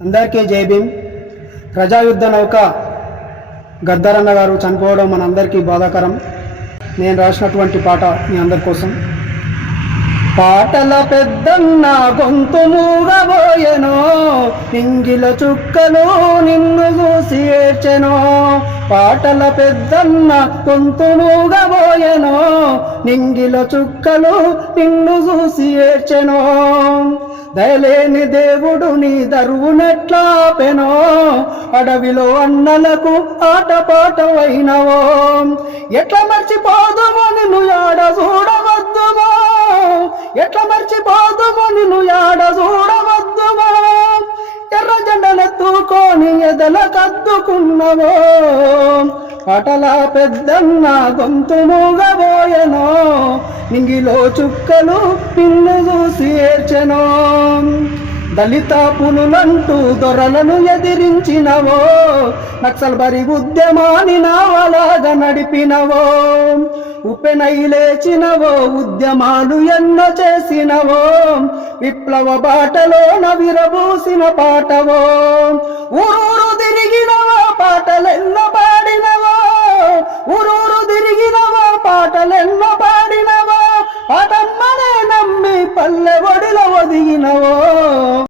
అందరికీ జై భీమ్. ప్రజాయుద్ధ నౌక గద్దరన్న గారు చనిపోవడం మనందరికీ బాధాకరం. నేను రాసినటువంటి పాట మీ అందరి కోసం. పాటల పెద్దన్న గొంతు మూగబోయెనో ఇంగిల చుక్కలు నిన్ను చూసి ఏడ్చెనో. పాటల పెద్దన్న గొంతు మూగబోయెనో నింగిల చుక్కలు నిన్ను చూసి ఏడ్చెనో. దయలేని దేవుడు నీ దరువునెట్లా పెనో అడవిలో అన్నలకు ఆటపాటమైనవో ఎట్లా మర్చిపోదుమో నిన్ను యాడ చూడవద్దుమో? ఎట్లా మర్చిపోదుమో నిన్ను యాడ చూడవద్దుమో? ఎర్ర జెండలెత్తుకొని ఎదల కద్దుకున్నవో. అటలా పెద్దన్న గొంతు మూగబోయెనో నింగిలో చుక్కలు పిన్ను చూసి ఏడ్చెనో. దళిత పులులంటూ దొరలను ఎదిరించినవో నక్సల్ బరి ఉద్యమాని నావలాగా నడిపినవో. ఉపెనై లేచినవో ఉద్యమాలు ఎన్నో చేసినవో. విప్లవ బాటలో నవిరబూసిన పాటవో. ఊరూరు ఒదిగినవో